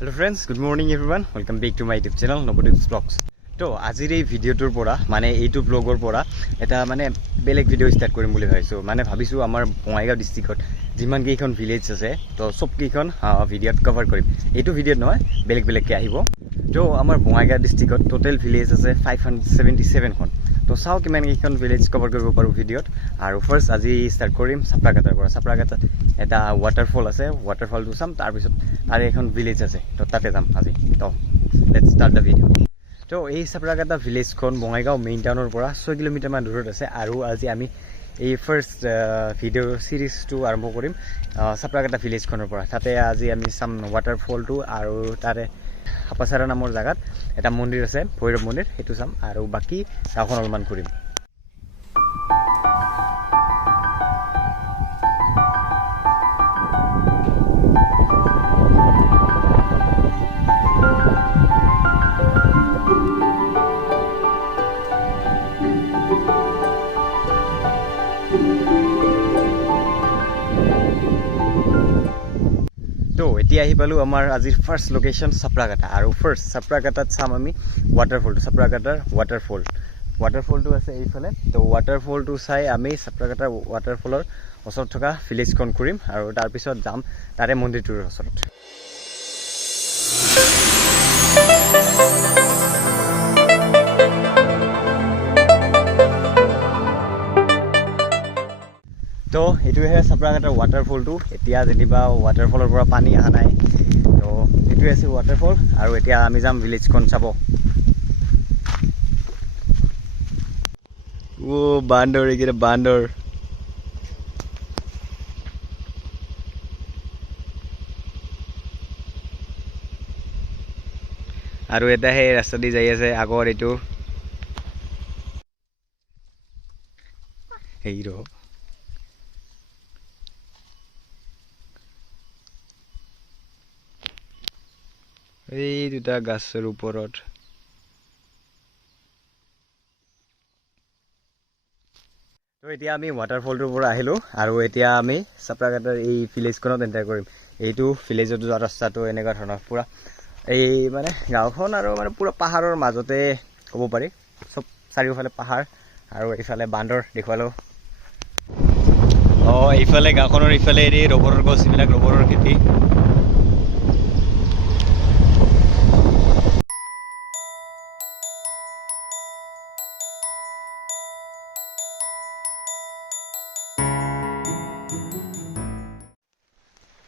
Hello friends, good morning everyone. Welcome back to my YouTube channel Nobadip vlogs. তো আজিৰ এই ভিডিওটোৰ পৰা মানে এইটো ব্লগৰ পৰা এটা মানে বেলেগ ভিডিও ষ্টাৰ্ট কৰিম বুলি ভাবিছো মানে ভাবিছো আমাৰ বঙাইগাঁও ডিস্ট্ৰিক্টত যিমান কেইখন ভিলেজ আছে তো সব কেইখন ভিডিওত কভাৰ কৰিম এইটো ভিডিওত নহয় বেলেগ বেলেগকৈ আহিব তো আমাৰ বঙাইগাঁও ডিস্ট্ৰিক্টত টোটাল ভিলেজ আছে 577 খন তো চাও কিমান কেইখন ভিলেজ কভাৰ কৰিব পাৰো ভিডিওত আৰু ফাৰ্স্ট আজি ষ্টাৰ্ট কৰিম চাপ্ৰাকাটাৰ পৰা চাপ্ৰাকাটাত এটা waterfall আছে waterfallটো চাম তাৰ পিছত আৰু এখন ভিলেজ আছে তো তাতে যাম আজি তো লেটস ষ্টাৰ্ট দা ভিডিও তো এই চাপ্ৰাকাটা ভিলেজখন বঙাইগাঁও মেইন টাউনৰ পৰা 6 কিলোমিটাৰ মান দূৰত আছে আৰু আজি আমি এই ফাৰ্স্ট ভিডিও সিৰিজটো আৰম্ভ কৰিম চাপ্ৰাকাটা ভিলেজখনৰ পৰা তাতে আজি আমি চাম waterfallটো আৰু তাৰে হাপাচাৰা নামৰ জাগাত এটা মন্দিৰ আছে ভৈৰৱ মন্দিৰ সেইটো চাম আৰু বাকি গাঁওখন অলপমান কৰিম তো এতিয়া আহি পালো আমাৰ আজিৰ ফাৰ্স্ট লোকেশন চাপ্ৰাকাটা আৰু ফাৰ্স্ট চাপ্ৰাকাটাত চাম আমি waterfallটো চাপ্ৰাকাটাৰ waterfallটো আছে এইফালে তো waterfallটো চাই আমি চাপ্ৰাকাটাৰ waterfallৰ ওচৰত থকা ভিলেজখন কৰিম আৰু তাৰ পিছত যাম তাৰে মন্দিৰটোৰ ওচৰত তো এইটোহে চাপ্ৰাকাটাৰ waterfallটো এতিয়া যেনিবা waterfallৰ পৰা পানী আহা নাই তো এইটোৱে আছে waterfall আৰু এতিয়া আমি যাম ভিলেজখন চাব ও বান্দৰ এইকেইটা বান্দৰ আৰু এটা সেই ৰাস্তা দি যাই আছে আগৰ এইটো এই ৰ এই দুটা গাছৰ ওপৰত তো এতিয়া আমি waterfallটোৰ পৰা আহিলো আৰু এতিয়া আমি চাপ্ৰাকাটাৰ এই ভিলেজখনত এন্টাৰ কৰিম এইটো ভিলেজত যোৱা ৰাস্তাটো এনেকুৱা ধৰণৰ পুৰা এই মানে গাঁওখন আৰু মানে পুৰা পাহাৰৰ মাজতে ক'ব পাৰি সব চাৰিওফালে পাহাৰ আৰু এইফালে বান্দৰ দেখুৱালো এইফালে গাঁওখনৰ ইফালে এই ৰবৰৰ গছ এইবিলাক ৰবৰৰ খেতি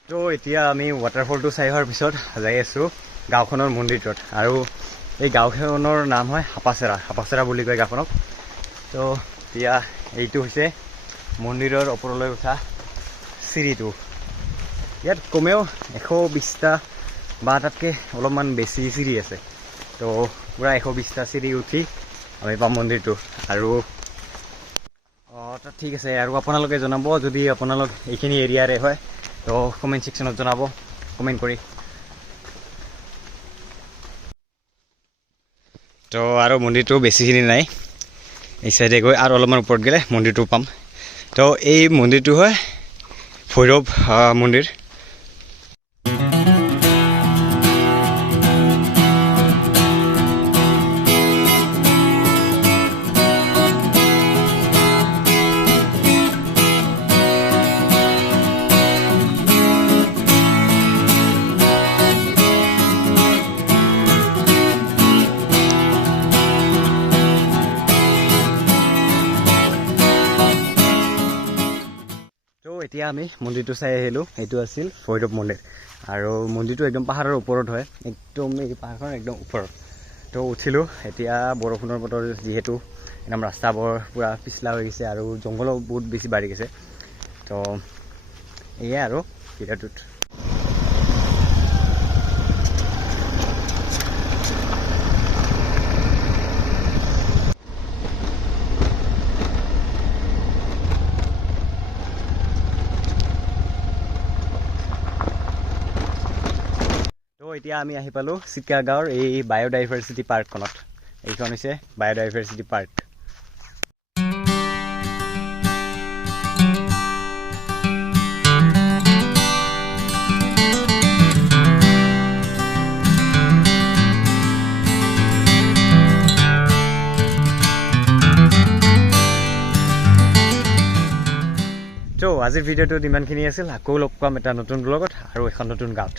তো এতিয়া আমি waterfallটো চাই হোৱাৰ পিছত যাই আছো গাঁওখনৰ মন্দিৰটোত আৰু এই গাঁওখনৰ নাম হয় হাপাচাৰা বুলি কয় গাঁওখনক তো এতিয়া এইটো হৈছে মন্দিৰৰ ওপৰলৈ উঠা চিৰিটো ইয়াত কমেও 120টা বা তাতকৈ অলপমান বেছি চিৰি আছে তো পুৰা 120টা চিৰি উঠি আমি পাম মন্দিৰটো আৰু ঠিক আছে আৰু আপোনালোকে জনাব যদি আপোনালোক এইখিনি এৰিয়াৰে হয় তো কমেন্ট সেকশনত জনাব কমেন্ট কৰি তো আৰু মন্দিৰটো বেছিখিনি নাই এই সাইডে গৈ আৰু অলপমান ওপৰত গ'লে মন্দিৰটো পাম তো এই মন্দিৰটো হয় ভৈৰৱ মন্দিৰ এতিয়া আমি মন্দিৰটো চাই আহিলো এইটো আছিল ভৈৰৱ মন্দিৰ আৰু মন্দিৰটো একদম পাহাৰৰ ওপৰত হয় একদম এই পাহাৰখন একদম ওপৰত তো উঠিলো এতিয়া বৰষুণৰ বতৰ যিহেতু একদম ৰাস্তাবোৰ পুৰা পিছলা হৈ গৈছে আৰু জংঘলো বহুত বেছি বাঢ়ি গৈছে তো এয়া আৰু ভিডিঅ'টোত এতিয়া আমি আহি পালো চিকাগাঁৱৰ এই বায়োডাইভাৰ্চিটি পাৰ্কখনত এইখন হৈছে বায়োডাইভাৰ্চিটি পাৰ্ক চ' আজিৰ ভিডিঅ'টোত ইমানখিনি আছিল আকৌ লগ পাম এটা নতুন ব্লগত আৰু এখন নতুন গাঁৱত